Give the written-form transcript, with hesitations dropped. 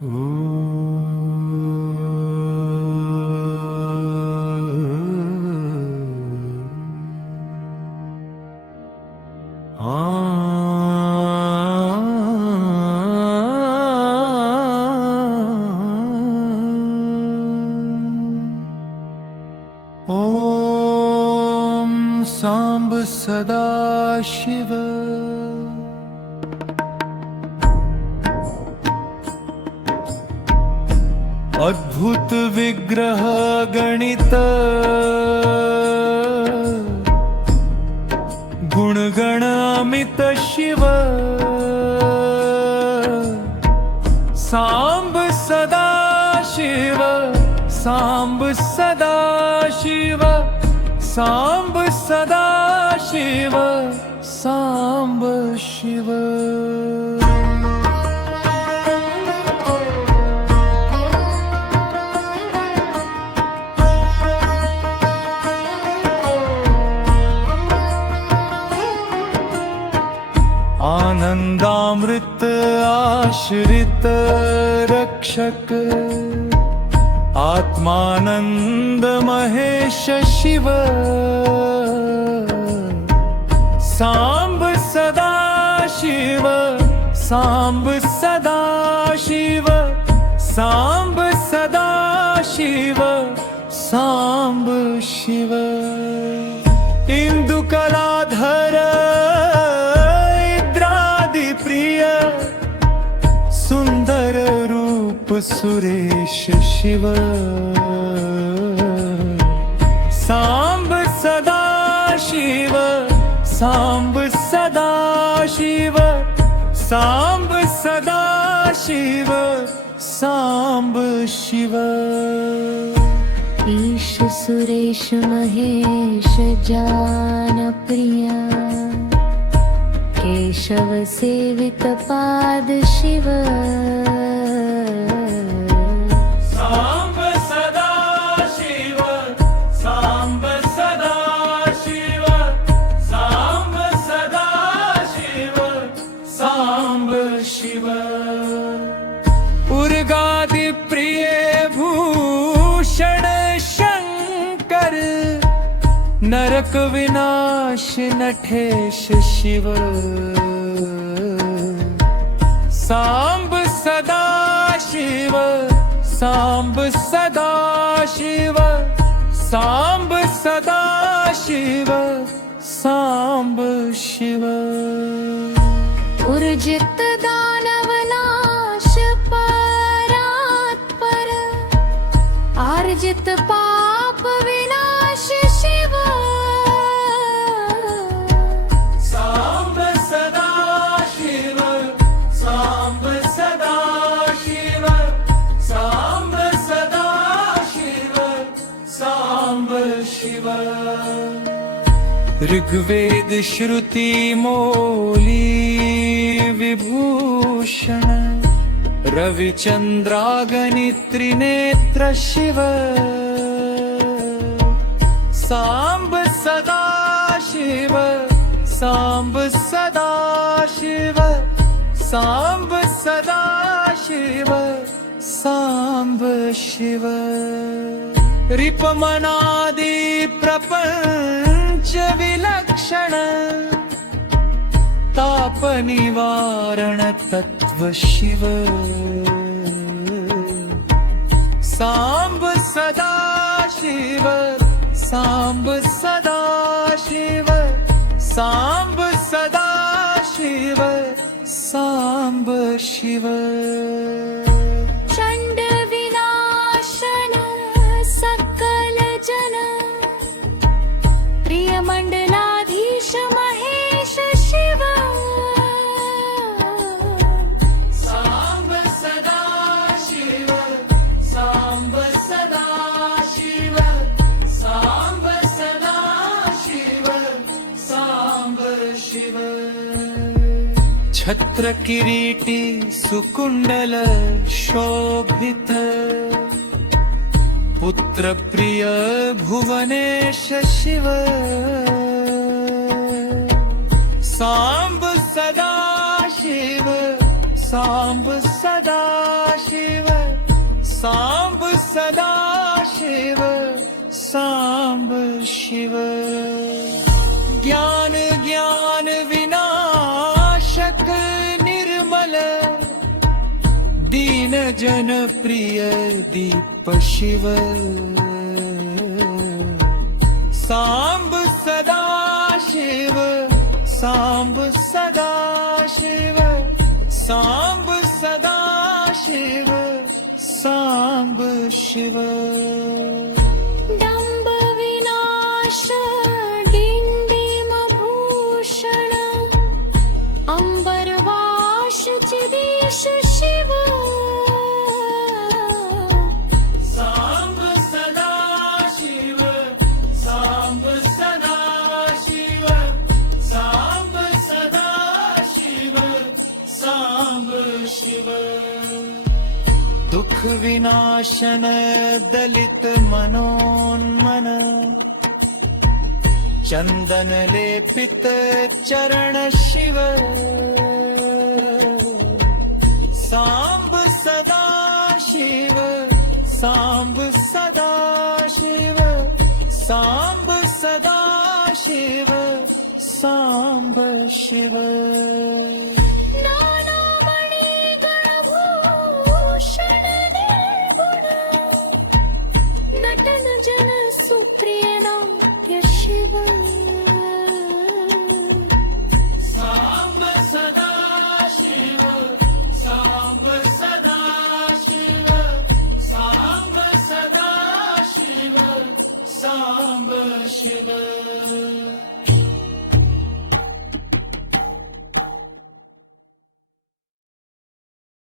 ॐ सांब सदा शिव। अद्भुत विग्रह गणित गुणगण अमित शिव। सांब सदा शिव, सांब सदा शिव, सांब सदा शिव, सांब शिव। आनंदामृत आश्रित रक्षक आत्मानंद महेश शिव। सांब सदा शिव, सांब सदा शिव, सांब सदा शिव, सांब शिव। इंदुकलाधर प्रिय सुंदर रूप सुरेश शिव। सांब सदा शिव, सांब सदा शिव, सांब सदा शिव, सांब शिव। ईश सुरेश महेश जान प्रिय केशव सेवित पाद शिव। सांब सदा शिव, सांब सदा शिव, सांब सदा शिव, सांब शिव। उर्गादि प्रिय भूषण शंकर नरक विनाश नठेश शिव। सांब सदा शिव, सांब सदा शिव, सांब सदा शिव, सांब शिव। उर्जित दानव नाश परात्पर आर्जित पाप विनाश शिव। सांब सदा शिव, सांब सदा शिव, सांब सदा शिव, सांब शिव। ऋग्वेद श्रुति मोली विभूषण रविचंद्रागनि त्रिनेत्र शिव। सांब सदा शिव, सांब सदा शिव, सांब सदा शिव, सांब शिव। रिपमनादि प्रपंच विलक्षण ताप निवारण तत्व शिव। सांब सदा शिव, सांब सदा शिव, सांब सदा शिव, सांब शिव। चंड विनाशन सकल जन प्रिय मंडलाधीश महेश शिव। सांब सदा शिव, सांब सदा शिव, सांब सदा शिव, सांब शिव। छत्र किरीटी सुकुंडल शोभित पुत्र प्रिय भुवनेश शिव। सांब सदा शिव, सांब सदा शिव सांब सदा शिव सांब शिव ज्ञान ज्ञान विनाशक निर्मल दीन जन प्रिय दीप शिव सांब सदा शिव सांब सदा शिव सांब सदा शिव सांब शिव डंब विनाश डिंडिम भूषण अंबरवाश चिदीश शिव सांब सदा शिव सांब सदा शिव सांब सदा शिव सांब शिव दुख विनाशन दलित मनोन्मन चंदन लेपित चरण शिव सांब सदा शिव सांब सदा शिव सांब सदा शिव सांब शिव